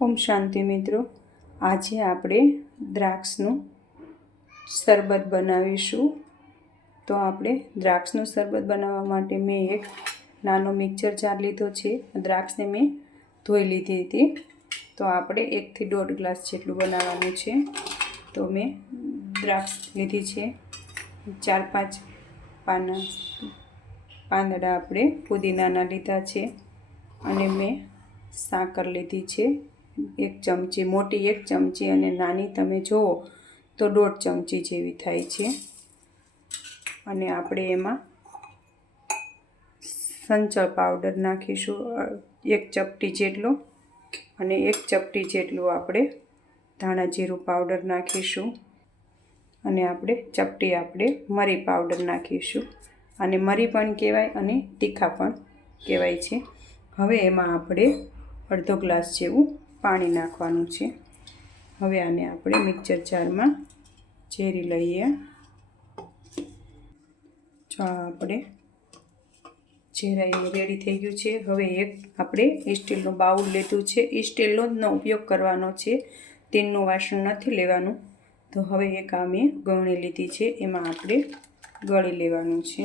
ઓમ શાંતિ મિત્રો, આજે આપણે દ્રાક્ષનું શરબત બનાવીશું। તો આપણે દ્રાક્ષનું શરબત બનાવવા માટે મેં એક નાનો મિક્સર જાર લીધો છે। દ્રાક્ષને મેં ધોઈ લીધી હતી। તો આપણે 1 થી 1.5 ગ્લાસ જેટલું બનાવવાનું છે। તો મેં દ્રાક્ષ લીધી છે, 4-5 પાંદડા આપણે પુદીનાના લીધા છે, અને મેં સાકર લીધી છે 1 ચમચી, મોટી 1 ચમચી અને નાની તમે જુઓ તો 1.5 ચમચી જેવી થાય છે। અને આપણે એમાં સંચળ પાવડર નાખીશું 1 ચપટી જેટલો, અને 1 ચપટી જેટલું આપણે ધાણા જીરું પાવડર નાખીશું, અને આપણે ચપટી મરી પાવડર નાખીશું। અને મરી પણ કહેવાય અને તીખા પણ કહેવાય છે। હવે એમાં આપણે અડધો ગ્લાસ જેવું પાણી નાખવાનું છે। હવે આને આપણે મિક્સર જારમાં ઝેરી લઈએ। જો આપણે ઝેરાઈને રેડી થઈ ગયું છે। હવે એક આપણે સ્ટીલનો બાઉલ લીધું છે, સ્ટીલનો જ ઉપયોગ કરવાનો છે, તીનનું વાસણ નથી લેવાનું। તો હવે એક આ મેં ગળણી લીધી છે, એમાં આપણે ગળી લેવાનું છે।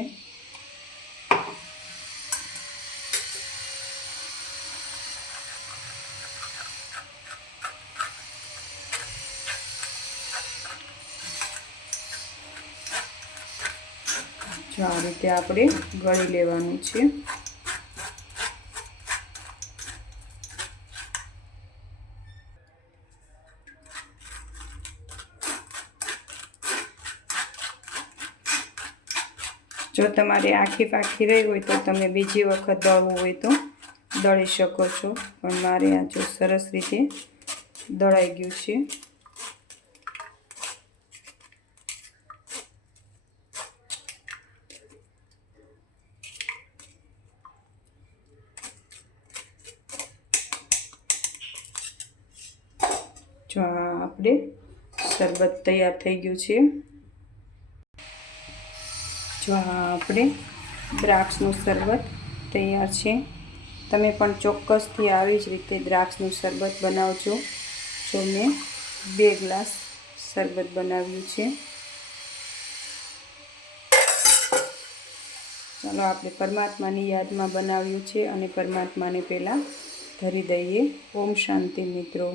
જો આ રીતે આપણે ગળી લેવાનું છે। જો તમારે આખી પાખી રહી હોય તો તમે બીજી વખત દળવું હોય તો દળી શકો છો, પણ મારે આ જો સરસ રીતે દળાઈ ગયું છે। જો આપણે શરબત તૈયાર થઈ ગયું છે। જો આપણે દ્રાક્ષનું શરબત તૈયાર છે। તમે પણ ચોક્કસથી આવી જ રીતે દ્રાક્ષનું શરબત બનાવજો। જો મેં 2 ગ્લાસ શરબત બનાવ્યું છે। ચાલો આપણે પરમાત્માની યાદમાં બનાવ્યું છે, અને પરમાત્માને પહેલાં ધરી દઈએ। ઓમ શાંતિ મિત્રો।